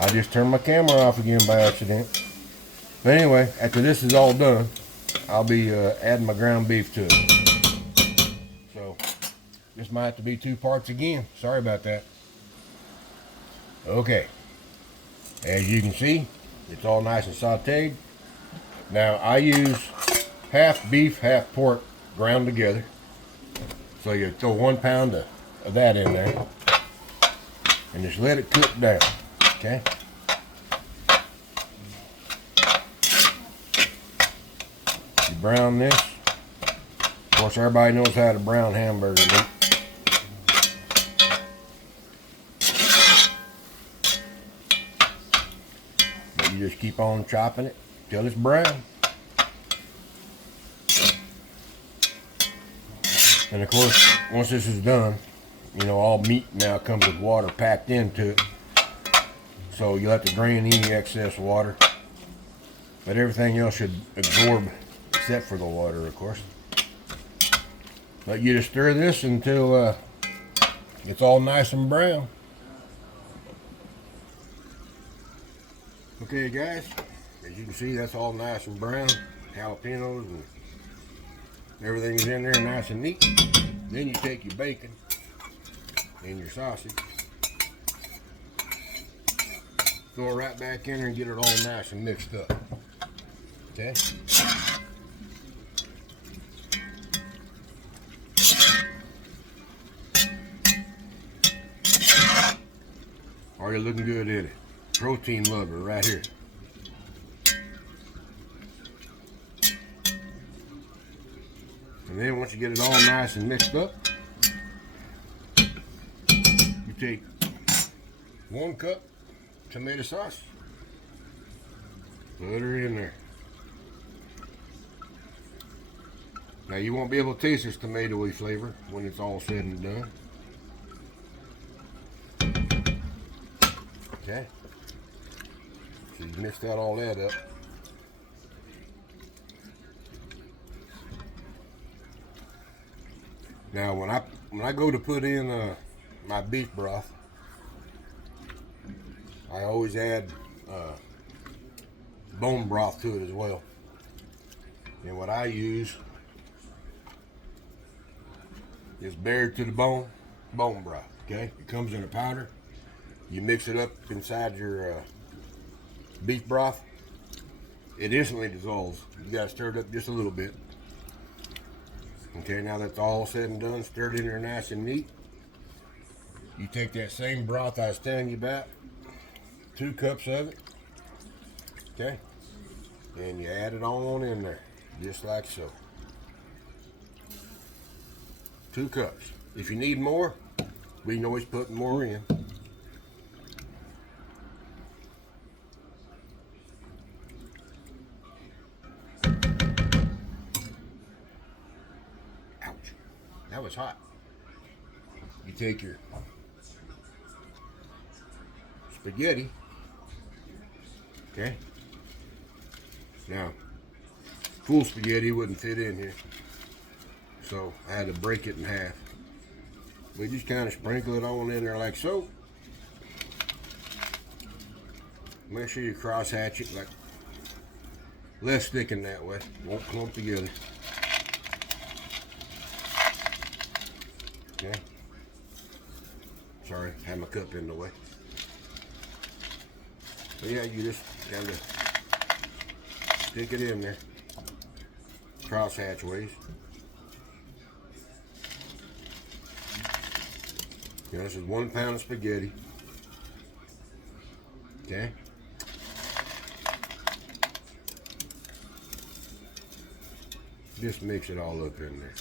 I just turned my camera off again by accident. But anyway, after this is all done, I'll be adding my ground beef to it. So this might have to be 2 parts again. Sorry about that. Okay. As you can see, it's all nice and sauteed. Now I use half beef, half pork ground together. So you throw 1 pound of that in there and just let it cook down. Okay. You brown this. Of course, everybody knows how to brown hamburger meat. But you just keep on chopping it till it's brown. And of course, once this is done, you know, all meat now comes with water packed into it. So you'll have to drain any excess water. But everything else should absorb except for the water, of course. But you just stir this until it's all nice and brown. Okay guys, as you can see, that's all nice and brown. Jalapenos and everything's in there nice and neat. Then you take your bacon and your sausage, throw it right back in there and get it all nice and mixed up. Okay? Are you looking good at it? Protein lover right here. And then once you get it all nice and mixed up, you take 1 cup tomato sauce, put her in there. Now you won't be able to taste this tomatoey flavor when it's all said and done. Okay, so you mixed out all that up. Now when I go to put in my beef broth, I always add bone broth to it as well. And what I use is bared to the bone broth. Okay, it comes in a powder. You mix it up inside your beef broth. It instantly dissolves. You gotta stir it up just a little bit. Okay, now that's all said and done, stirred in there nice and neat. You take that same broth I was telling you about, 2 cups of it, okay, and you add it on in there, just like so. 2 cups. If you need more, we can always put more in. That was hot. You take your spaghetti, okay? Now, full spaghetti wouldn't fit in here, so I had to break it in half. We just kind of sprinkle it on in there like so. Make sure you cross hatch it, like less sticking that way, won't clump together. Okay. Sorry, had my cup in the way. But yeah, you just kind of stick it in there, cross hatchways. Yeah, this is 1 pound of spaghetti. Okay. Just mix it all up in there.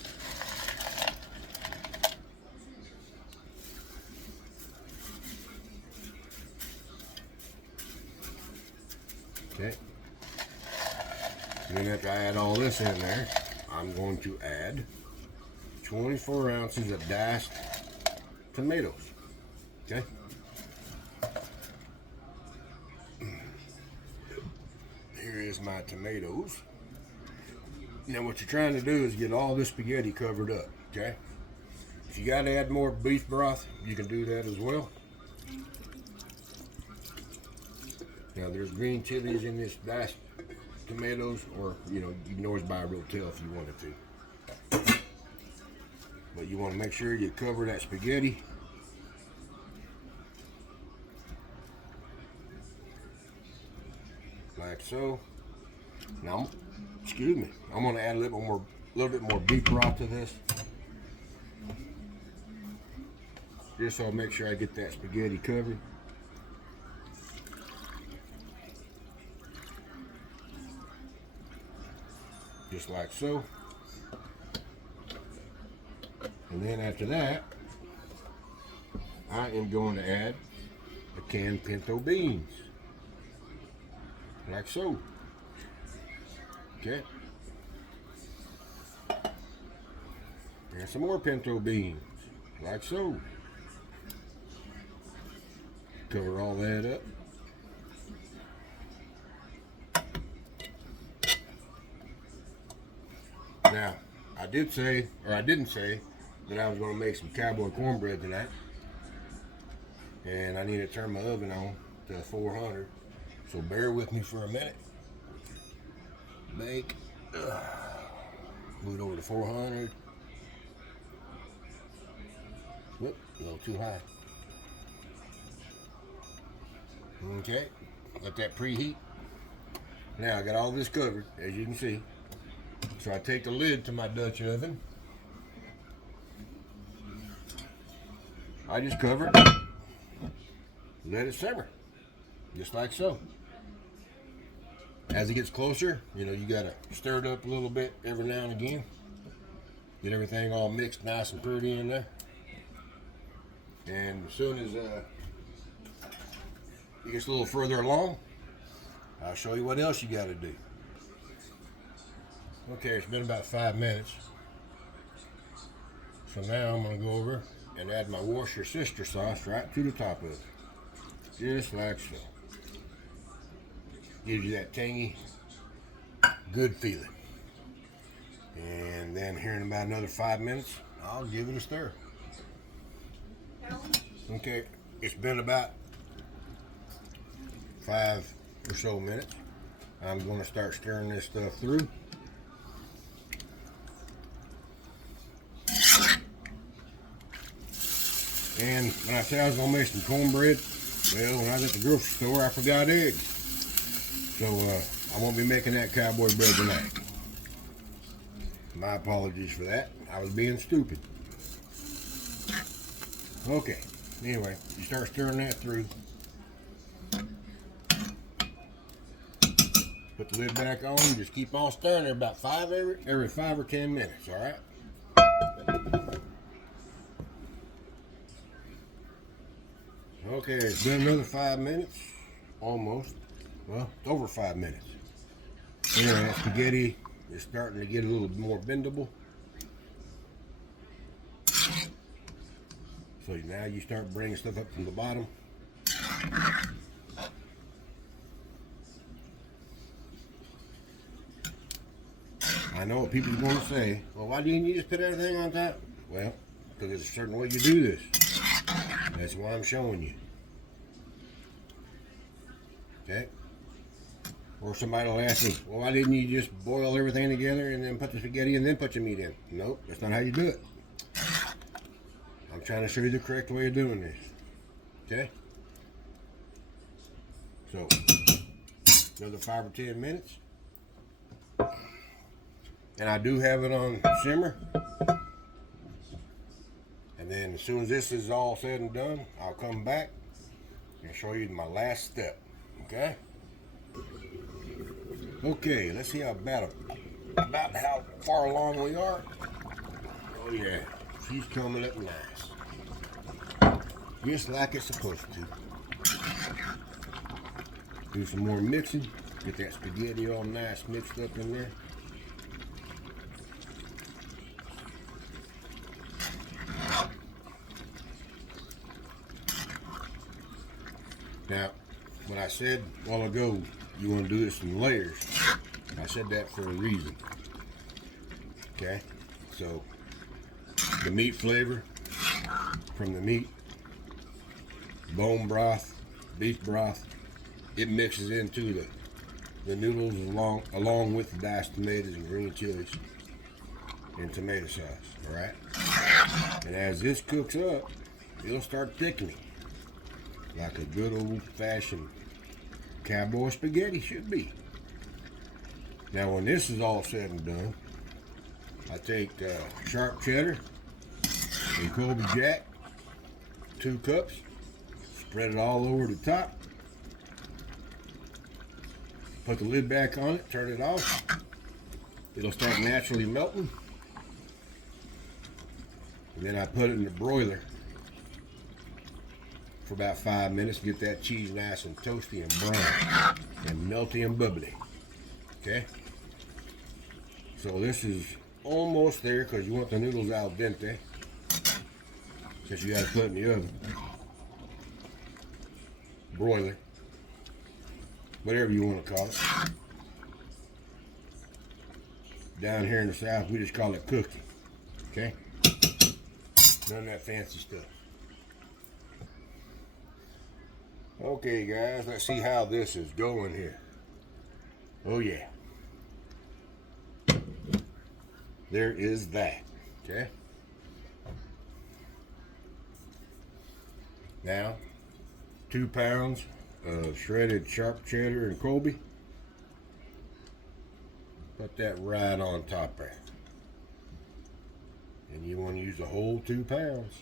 Okay. Then after I add all this in there, I'm going to add 24 ounces of diced tomatoes. Okay. Here is my tomatoes. Now what you're trying to do is get all this spaghetti covered up. Okay. If you got to add more beef broth, you can do that as well. Now there's green chilies in this diced tomatoes, or you can always buy a Rotel if you wanted to. But you want to make sure you cover that spaghetti. Like so. Now, excuse me, I'm going to add a little bit more beef broth to this. Just so I'll make sure I get that spaghetti covered. Just like so. And then after that, I am going to add the canned pinto beans. Like so. Okay. And some more pinto beans. Like so. Cover all that up. Now, I didn't say that I was going to make some Cowboy cornbread tonight. And I need to turn my oven on to 400. So bear with me for a minute. Bake. Move it over to 400. Whoop, a little too high. Okay, let that preheat. Now I got all this covered, as you can see. So I take the lid to my Dutch oven. I just cover it, let it simmer, just like so. As it gets closer, you gotta stir it up a little bit every now and again. Get everything all mixed nice and pretty in there. And as soon as it gets a little further along, I'll show you what else you gotta do. Okay, it's been about 5 minutes. So now I'm gonna go over and add my Worcestershire sauce right to the top of it. Just like so. Gives you that tangy, good feeling. And then here in about another 5 minutes, I'll give it a stir. Okay, it's been about 5 or so minutes. I'm going to start stirring this stuff through. And when I said I was going to make some cornbread, well, when I was at the grocery store, I forgot eggs. So I won't be making that Cowboy bread tonight. My apologies for that. I was being stupid. Okay, anyway, you start stirring that through. Put the lid back on, just keep on stirring there about every 5 or 10 minutes, all right? Okay, it's been another 5 minutes, almost. Well, it's over 5 minutes. Anyway, that spaghetti is starting to get a little more bendable. So now you start bringing stuff up from the bottom. I know what people are going to say. Well, why didn't you just put everything on top? Well, because there's a certain way you do this. That's why I'm showing you. Okay? Or somebody will ask me, well, why didn't you just boil everything together and then put the spaghetti and then put your meat in? Nope, that's not how you do it. I'm trying to show you the correct way of doing this. Okay? So, another 5 or 10 minutes. And I do have it on simmer. And then as soon as this is all said and done, I'll come back and show you my last step. Okay? Okay, let's see about how far along we are. Oh yeah, she's coming up nice. Just like it's supposed to. Do some more mixing. Get that spaghetti all nice mixed up in there. Now, when I said a while ago, you want to do this in layers, I said that for a reason. Okay? So, the meat flavor from the meat, bone broth, beef broth, it mixes into the noodles along with the diced tomatoes and green chilies and tomato sauce. All right. And as this cooks up, it'll start thickening like a good old-fashioned cowboy spaghetti should be. Now, when this is all said and done, I take sharp cheddar and Colby Jack, 2 cups, spread it all over the top, put the lid back on it, turn it off. It'll start naturally melting. And then I put it in the broiler for about 5 minutes, get that cheese nice and toasty and brown and melty and bubbly. Okay? So this is almost there because you want the noodles al dente, since you got to put it in the oven. Broiler. Whatever you want to call it. Down here in the South, we just call it cookie. Okay? None of that fancy stuff. Okay, guys, let's see how this is going here. Oh, yeah. There is that. Okay? Now, 2 pounds of shredded sharp cheddar and Colby. Put that right on top there. And you want to use the whole 2 pounds.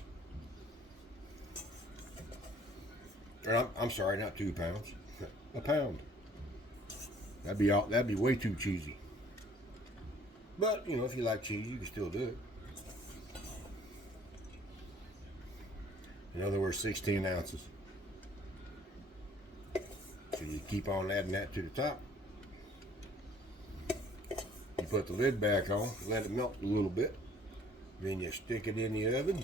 Or, I'm sorry, not 2 pounds. A pound. That'd be way too cheesy. But, you know, if you like cheese, you can still do it. In other words, 16 ounces. So you keep on adding that to the top. You put the lid back on, let it melt a little bit. Then you stick it in the oven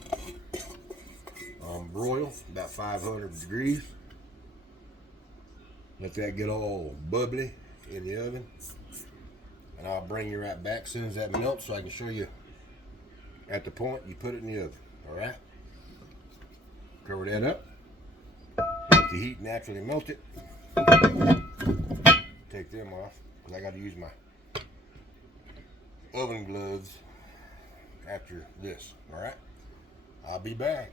on broil, about 500 degrees. Let that get all bubbly in the oven. And I'll bring you right back as soon as that melts so I can show you at the point you put it in the oven. Alright? Cover that up. Let the heat naturally melt it. Take them off because I got to use my oven gloves after this. Alright? I'll be back.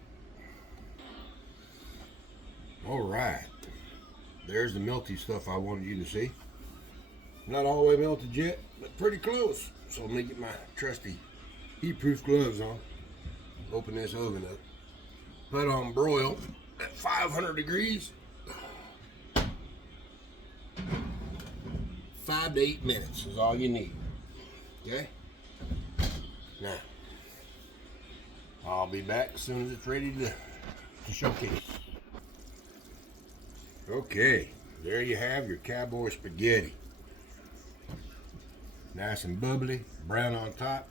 Alright. There's the melty stuff I wanted you to see. Not all the way melted yet, but pretty close. So I'm going to get my trusty heat-proof gloves on. Open this oven up. Put on broil at 500 degrees. 5 to 8 minutes is all you need. Okay? Now, I'll be back as soon as it's ready to showcase. Okay, there you have your cowboy spaghetti. Nice and bubbly, brown on top.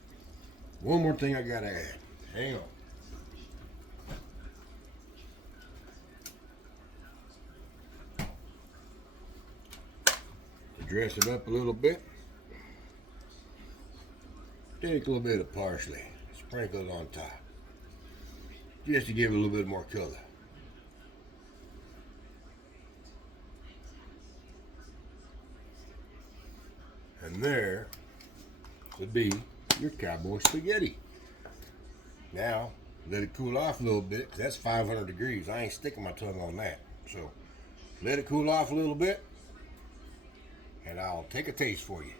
One more thing I gotta add. Hang on. To dress it up a little bit, take a little bit of parsley, sprinkle it on top, just to give it a little bit more color. And there would be your cowboy spaghetti. Now, let it cool off a little bit, because that's 500 degrees. I ain't sticking my tongue on that. So, let it cool off a little bit, and I'll take a taste for you.